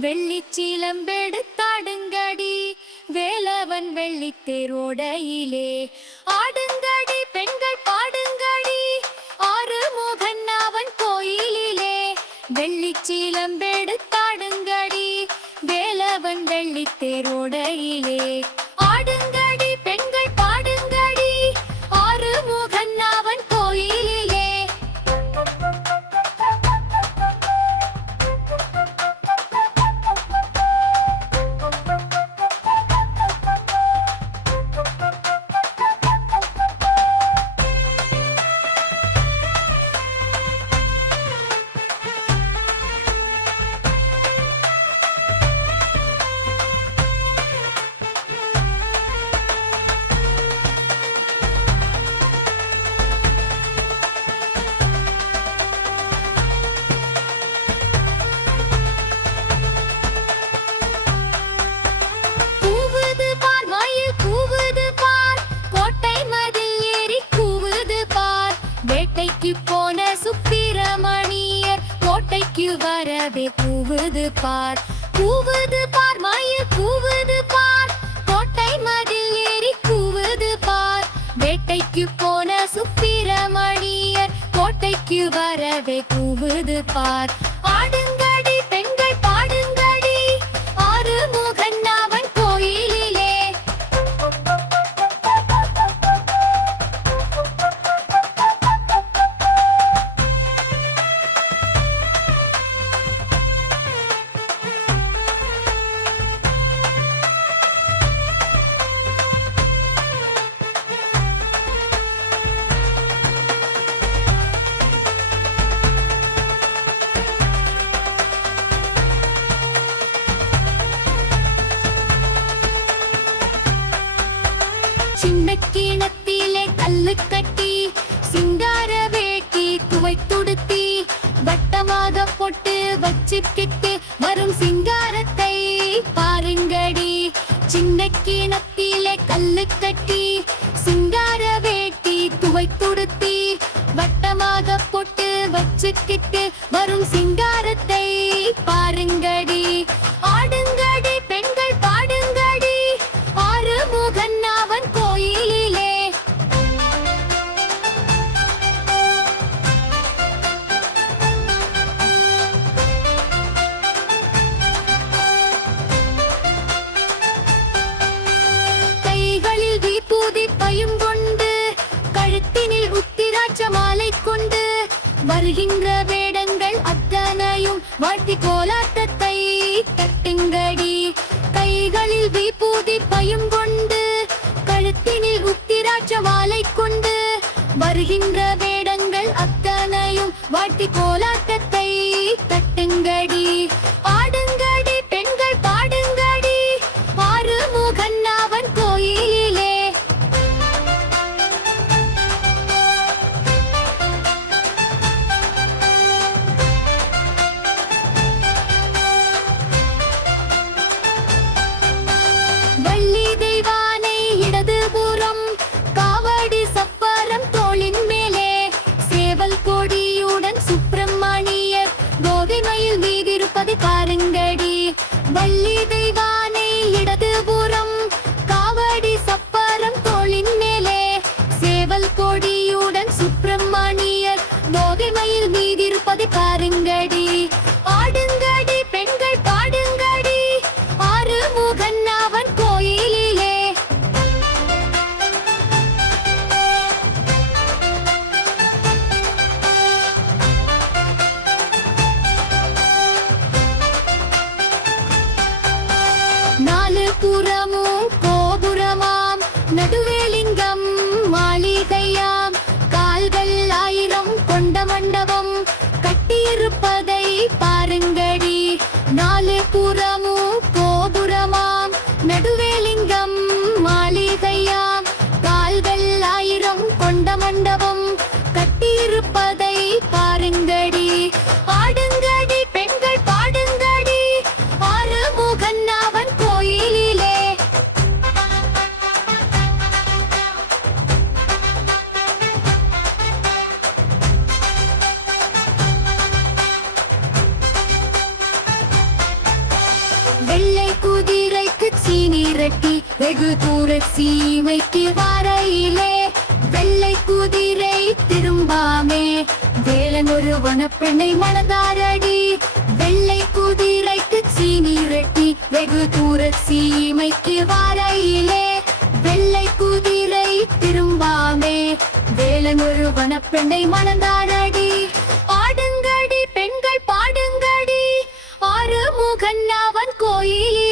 வெள்ளிச்சீலம்பெடுத்தாடுங்கடி வேலவன் வெள்ளித்தேரோடையிலே. ஆடுங்கடி பெண்கள் பாடுங்கடி ஆறு ஆறுமுகன் அவன் கோயிலிலே. வெள்ளிச்சீலம்பெடுத்தாடுங்கடி வேலவன் வெள்ளித்தேரோடையிலே. ஆடுங்க வரவே கூவுது பார். கூவுது பார் மயில் கூவுது பார். கோட்டை மதில் ஏறி கூவுது பார். வேட்டைக்கு போன சுப்பிரமணியர் கோட்டைக்கு வரவே கூவுது பார். ஆடுங்க சின்ன கீழத்திலே கல்லு கட்டி சிங்கார வேட்டி துவை துடுத்தி வட்டமாக பொட்டு வச்சுக்கிட்டு வரும் சிங்கார உத்திராட்ச மாலை கொண்டு வருகின்ற வேடங்கள் அத்தனையும் வாழ்த்தி கோலாட்டத்தை தட்டுங்கடி. கைகளில் விபூதி பயும் கொண்டு கழுத்தினில் உத்திராட்ச மாலை கொண்டு வருகின்ற வேடங்கள் அத்தனையும் வாழ்த்தி கோலாட்ட கொடியுடன் சுப்பிரமணியர் நோகைமையில் மீதிருப்பதை பாருங்கடி. ஆடுங்கடி பெண்கள் பாடுங்கடி. ஆறு முகன் அவன் கோயிலிலே. நாலு புறமும் வெகு தூர சீமைக்கு வரையிலே வெள்ளை குதிரை திரும்பாமே. வேலன் ஒரு வனப்பெண்ணை மணந்தாரடி. வெள்ளை குதிரைக்கு சீனி ரெட்டி வெகு தூர சீமைக்கு வரையிலே வெள்ளை குதிரை திரும்பாமே. வேலன் ஒரு வனப்பெண்ணை மணந்தாரடி. பாடுங்கடி பெண்கள் பாடுங்கடி. ஆறுமுகன் அவன் கோயில்